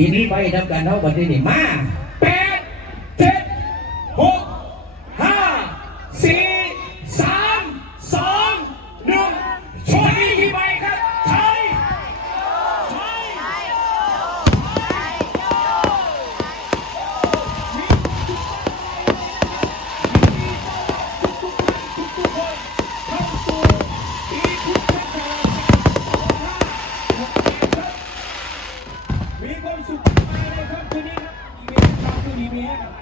ปีนี้ไปทำการเท่าบันี้มาแปดเจ็ดหกห้าสี่สามสองหนึ่งโชว์ดีกี่ใบครับใช่ใช่มีค ความสุขมากเลยครับคืนนี้ครับอีเมลครับคืนนี้มีให้กับ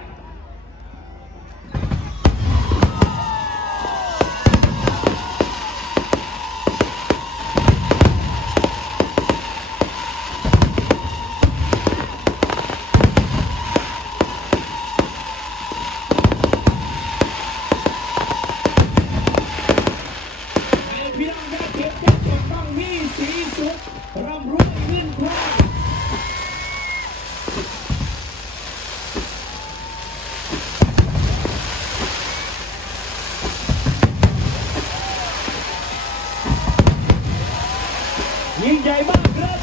พี่น้องได้เก็บเก็บเก็บต้องมีสีสุขร่ำรวย ยิ่งใหญ่มากครับ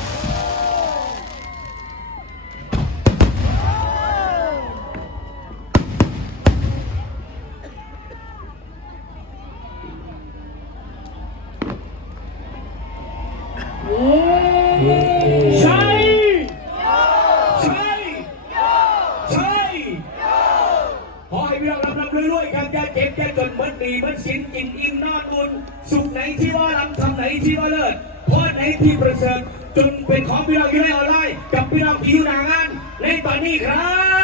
ใช่ ใช่ ใช่ ขอให้พี่น้องรับรับรวยๆครับอย่าเจ็บอย่าจนเหมือนดีเหมือนสินกินอิ่มนอนบุญสุขไหนที่ว่าลำทำไหนที่ว่าเลิศพอไหนที่ประเสริฐจนเป็นของพี่น้องอยู่ในออนไลน์กับพี่น้องที่อยู่หน้างานในตอนนี้ครับ